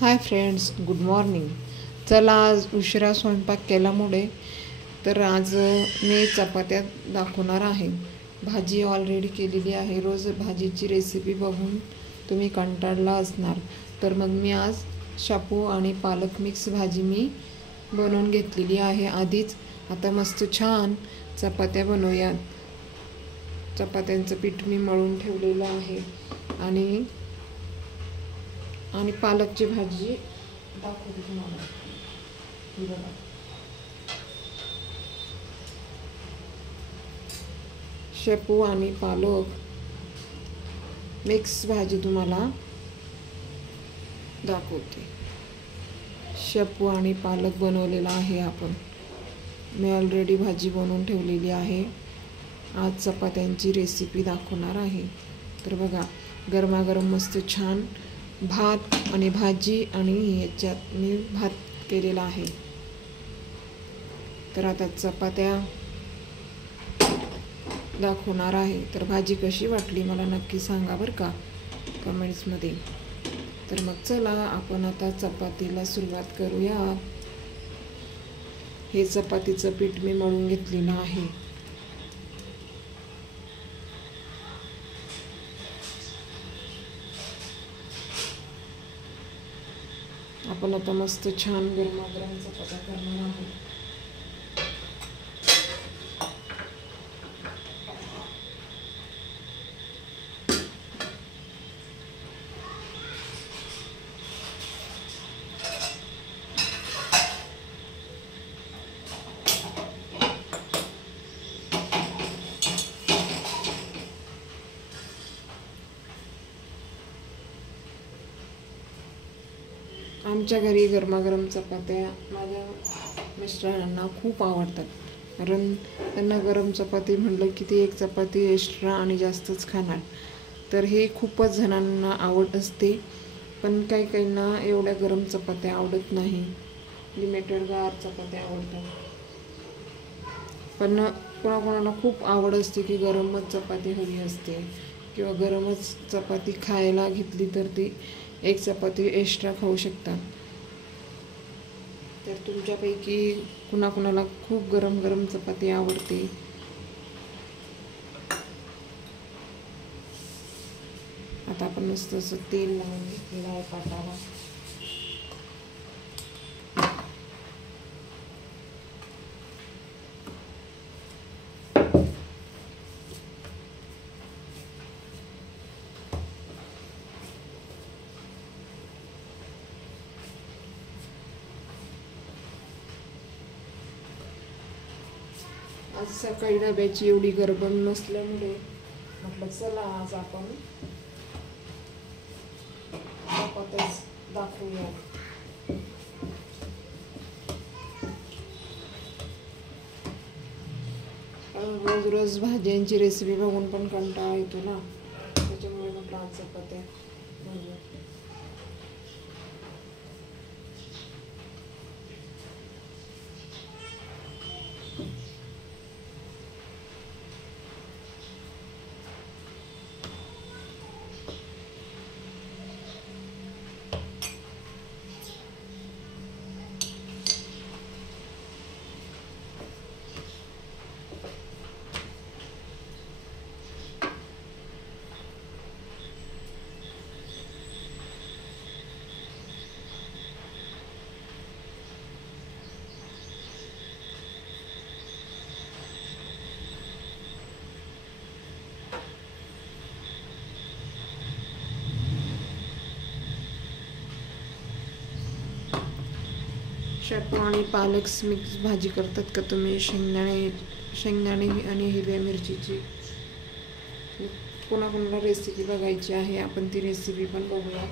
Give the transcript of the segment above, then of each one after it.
Hi friends, good morning. चला, आज उशिरा स्वयंपाक केल्यामुळे तर आज मी चपात्या दाखवणार आहे. भाजी ऑलरेडी केलेली आहे. रोज भाजीची रेसिपी बघून तुम्ही कंटाळला असणार, तर मग मी आज शापू आणि पालक मिक्स भाजी मी बनवून घेतलेली आहे आधीच. आता मस्त छान चपात्या बनवूयात. चपात्यांचं पीठ मी मळून ठेवलेलं आहे आणि पालकची भाजी दाखवते तुम्हाला. ही बघा, शेपू आणि पालक मिक्स भाजी तुम्हाला दाखवते. शेपू आणि पालक बनवलेला आहे आपण. मी ऑलरेडी भाजी बनवून ठेवलेली आहे. आज चपात्यांची रेसिपी दाखवणार आहे. तर बघा, गरमागरम मस्त छान भात आणि भाजी आणि याच्यात मी भात केलेला आहे. तर आता चपात्या दाखवणार आहे. तर भाजी कशी वाटली मला नक्की सांगा बरं का, कमेंट्समध्ये. तर मग चला, आपण आता चपातीला सुरुवात करूया. हे चपातीचं पीठ मी मळून घेतलेलं आहे. आपण आता मस्त छान गरमागरम चपात्या करणार आहोत. आमच्या घरी गरमागरम चपात्या माझ्या मिस्टरांना खूप आवडतात. कारण त्यांना गरम चपाती म्हटलं की ती एक चपाती एक्स्ट्रा आणि जास्तच खाणार. तर हे खूपच जणांना आवड असते, पण काही काहींना एवढ्या गरम चपात्या आवडत नाही. लिमिटेड गार चपात्या आवडतात. पण कोणाकोणाला खूप आवड असते की गरमच चपाती हवी असते, किंवा गरमच चपाती खायला घेतली तर ती एक चपाती एक्स्ट्रा खाऊ शकतात. तर तुमच्यापैकी कुणाकुणाला खूप गरम गरम चपाती आवडते. आता आपण मस्त असं तेल लावून घेतलेलं आहे पाटाला. आज सकाळी डब्याची एवढी गडबड नसल्यामुळे म्हटलं चला आज आपण चपात्याच दाखवूया. रोज रोज भाज्यांची रेसिपी बघून पण कंटाळा येतो ना, त्याच्यामुळे म्हटलं आज चपात्या बनवूया. शेपू आणि पालक मिक्स भाजी करतात का तुम्ही? शेंगदाणे आणि हिरव्या मिरचीची कोणाकोणाला रेसिपी बघायची आहे, आपण ती रेसिपी पण बघूया.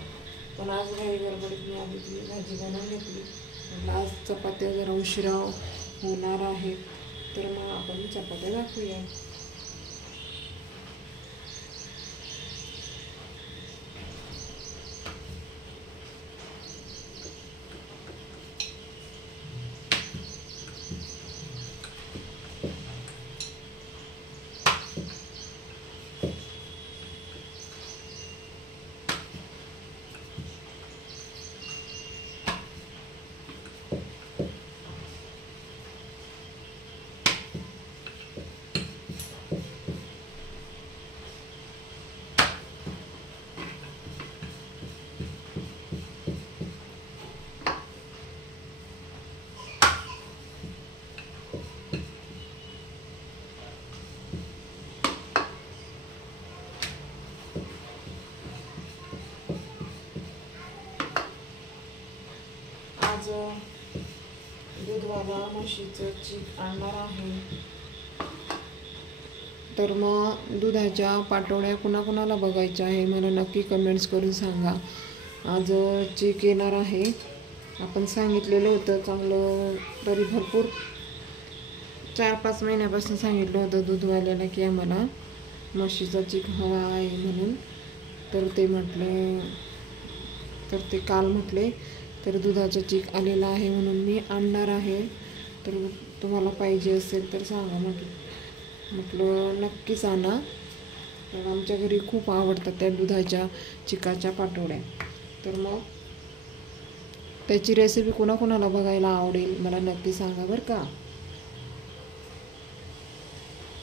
पण आज घाई गडबडीत मी आधी ती भाजी बनवून घेतली. आज चपात्या जरा उशिरा होणार आहेत, तर मग आपण चपात्या दाखवूया. आज दूधवाला म्हशीचं चीक आणणार आहे. तर मग दुधाच्या पाटोळ्या कुणाकुणाला बघायच्या आहे मला नक्की कमेंट्स करून सांगा. आज चीक येणार आहे. आपण सांगितलेलं होतं चांगलं, तरी भरपूर 4-5 महिन्यापासून सांगितलं होतं दूधवाल्याला की आम्हाला म्हशीचा चीक हवा आहे म्हणून. तर ते म्हटले, तर ते काल म्हटले तर दुधाचा चीक आलेला आहे म्हणून मी आणणार आहे. तर तुम्हाला पाहिजे असेल तर सांगा म्हटलं नक्कीच आणा. कारण आमच्या घरी खूप आवडतात त्या दुधाच्या चिकाच्या पाटोळ्या. तर मग त्याची रेसिपी कोणाकोणाला बघायला आवडेल मला नक्की सांगा बरं का.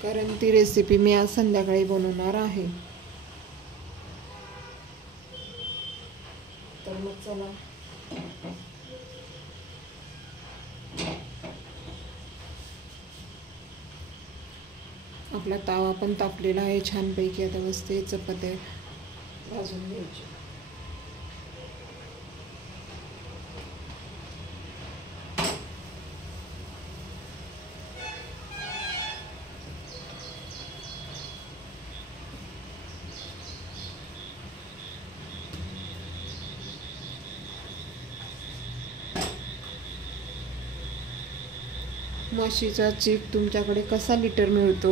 कारण ती रेसिपी मी आज संध्याकाळी बनवणार आहे. तर मग चला, आपला तावा पण तापलेला आहे छानपैकी. आता मस्त चपात्या भाजून घ्यायची. म्हशीचा चीक तुमच्याकडे कसा लिटर मिळतो